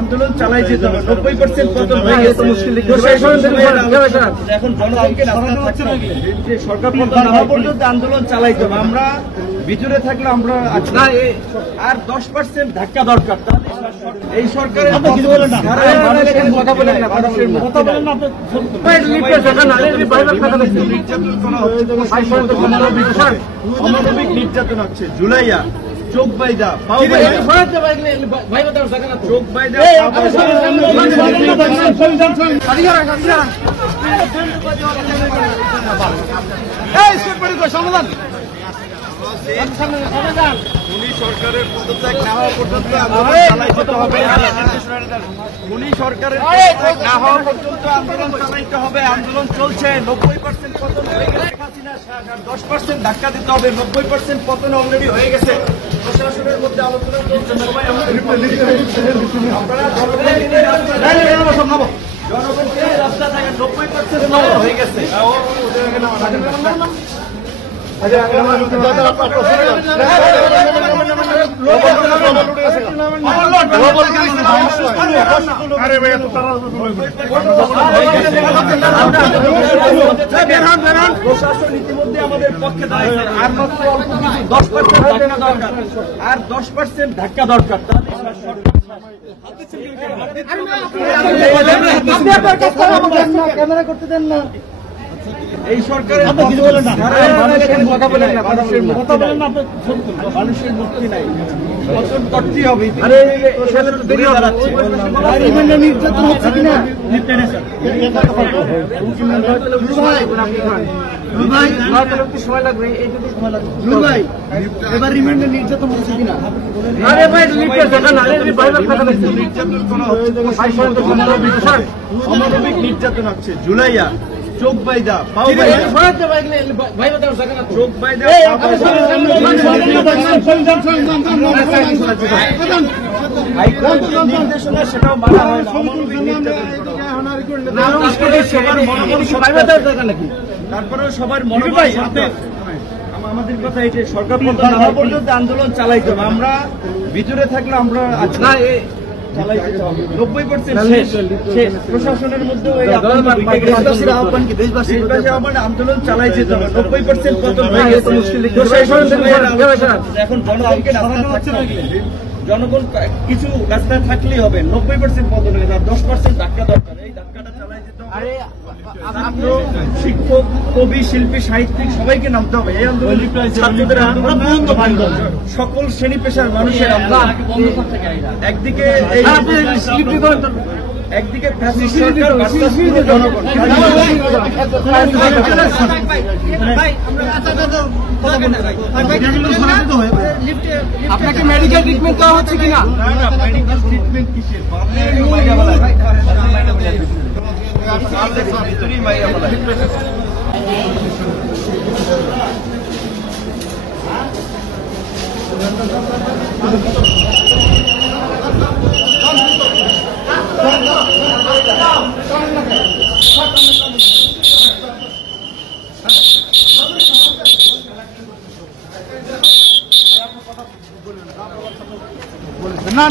আন্দোলন চালাই যেতে হবে 90% পতন হয়ে গেছে। এখন জনগণকে সরকার পতন না হওয়া পর্যন্ত আন্দোলন চালাইতে হবে। আমরা ভিতরে থাকলে আমরা আর 10% ধাক্কা দরকার। এই সরকারের কথা বলেন না, অমানবিক নির্যাতন হচ্ছে। জুলাইয়া চোখ বাইদা পাও চোখ বাইদা সমাধান উনি সরকারের পদত্যাগ না হওয়া পর্যন্ত আন্দোলন চালাইতে হবে। উনি সরকারের পদত্যাগ না হওয়া পর্যন্ত আন্দোলন চালাইতে হবে। আন্দোলন চলছে। 90% পতন হয়ে গেছে। 10% ধাক্কা দিতে হবে। 90% পতন অলরেডি হয়ে গেছে। প্রশাসনের মধ্যে আলোচনা চলছে। সবাই জনগণকে রাস্তা থাকে 90% হয়ে গেছে। প্রশাসন ইতিমধ্যে আমাদের পক্ষে দাঁড়াইছে। আর মাত্র অল্প 10% ধাক্কা দরকার। ক্যামেরা করতে দেন না। এই সরকারের মানুষের মুক্তি নাই। পতন করতেই হবে। নির্যাতন হচ্ছে কিনা সময় লাগবে। এবার রিমান্ডে নির্যাতন হচ্ছে কিনা? অমানবিক নির্যাতন হচ্ছে। জুলাইয়া চোখ বাইদা পাও চোখ বাইদা নির্দেশনা সেটাও মানা হয় না। তারপরেও সবার মনোভাব আমাদের কথা এই যে সরকার পতন না হওয়া পর্যন্ত আন্দোলন চালাইতে হবে। আমরা ভিতরে থাকলে আমরা 90% শেষ। প্রশাসনের মধ্যে আন্দোলন চালাই যেতে হবে। 90% পতন হয়ে গেছে। এখন জনগণকে জনগণ কিছু রাস্তায় থাকলেই হবে। 90% পতন হয়ে গেছে। আর 10% ধাক্কা দরকার। এই ধাক্কাটা চালাই যেতে হবে। শিক্ষক, কবি, শিল্পী, সাহিত্যিক সবাইকে নামতে হবে। এই আন্দোলন ছাত্রদের আন্দোলন, সকল শ্রেণী পেশার মানুষের আন্দোলন। একদিকে সরকার জনগণ। আপনাকে মেডিকেল ট্রিটমেন্ট দেওয়া হচ্ছে কিনা? মেডিকেল ট্রিটমেন্ট কিসের? না